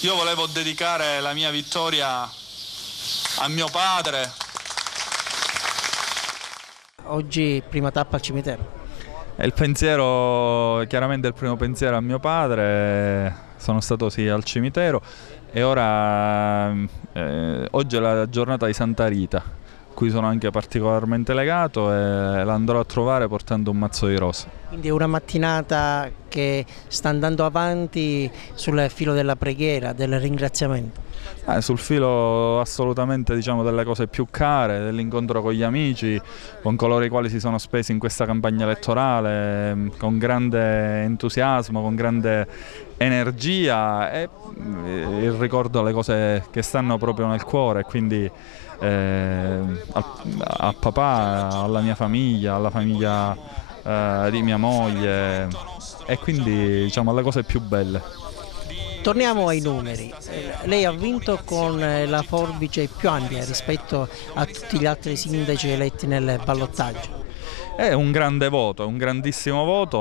Io volevo dedicare la mia vittoria a mio padre. Oggi prima tappa al cimitero. E il pensiero, chiaramente il primo pensiero a mio padre, sono stato sì al cimitero e ora oggi è la giornata di Santa Rita, a cui sono anche particolarmente legato e l'andrò a trovare portando un mazzo di rose. Quindi è una mattinata che sta andando avanti sul filo della preghiera, del ringraziamento. Sul filo assolutamente, diciamo, delle cose più care, dell'incontro con gli amici, con coloro i quali si sono spesi in questa campagna elettorale, con grande entusiasmo, con grande energia e il ricordo alle cose che stanno proprio nel cuore, quindi a papà, alla mia famiglia, alla famiglia di mia moglie e quindi, diciamo, alle cose più belle. Torniamo ai numeri. Lei ha vinto con la forbice più ampia rispetto a tutti gli altri sindaci eletti nel ballottaggio. È un grande voto, è un grandissimo voto,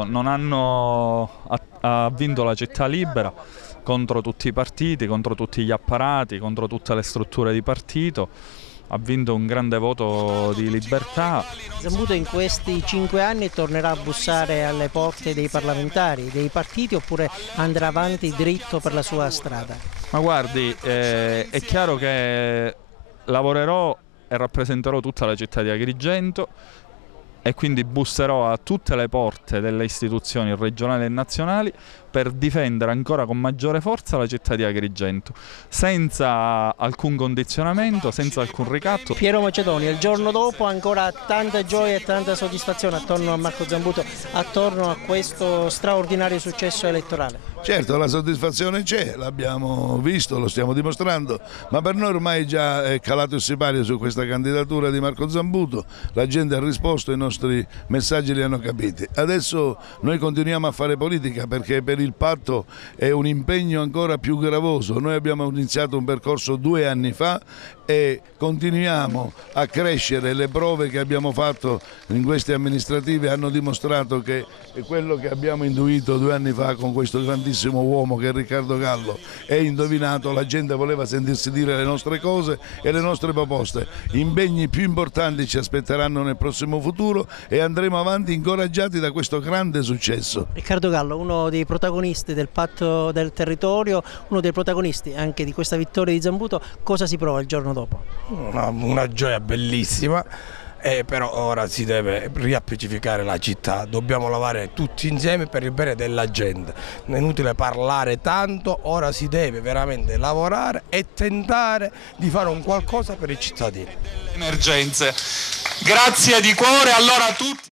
ha vinto la città libera contro tutti i partiti, contro tutti gli apparati, contro tutte le strutture di partito, ha vinto un grande voto di libertà. Zambuto in questi 5 anni tornerà a bussare alle porte dei parlamentari, dei partiti oppure andrà avanti dritto per la sua strada? Ma guardi, è chiaro che lavorerò e rappresenterò tutta la città di Agrigento e quindi busserò a tutte le porte delle istituzioni regionali e nazionali per difendere ancora con maggiore forza la città di Agrigento, senza alcun condizionamento, senza alcun ricatto. Piero Macedoni, il giorno dopo ancora tanta gioia e tanta soddisfazione attorno a Marco Zambuto, attorno a questo straordinario successo elettorale. Certo, la soddisfazione c'è, l'abbiamo visto, lo stiamo dimostrando, ma per noi ormai già è calato il sipario su questa candidatura di Marco Zambuto, la gente ha risposto, i nostri messaggi li hanno capiti. Adesso noi continuiamo a fare politica perché per il patto è un impegno ancora più gravoso. Noi abbiamo iniziato un percorso 2 anni fa e continuiamo a crescere. Le prove che abbiamo fatto in queste amministrative hanno dimostrato che quello che abbiamo intuito 2 anni fa con questo grandissimo uomo che è Riccardo Gallo è indovinato. La gente voleva sentirsi dire le nostre cose e le nostre proposte. Impegni più importanti ci aspetteranno nel prossimo futuro e andremo avanti incoraggiati da questo grande successo. Riccardo Gallo, uno dei protagonisti del patto del territorio, uno dei protagonisti anche di questa vittoria di Zambuto, cosa si prova il giorno dopo? Una gioia bellissima, però ora si deve riappacificare la città, dobbiamo lavorare tutti insieme per il bene della gente, è inutile parlare tanto, ora si deve veramente lavorare e tentare di fare un qualcosa per i cittadini. Emergenze. Grazie di cuore allora a tutti.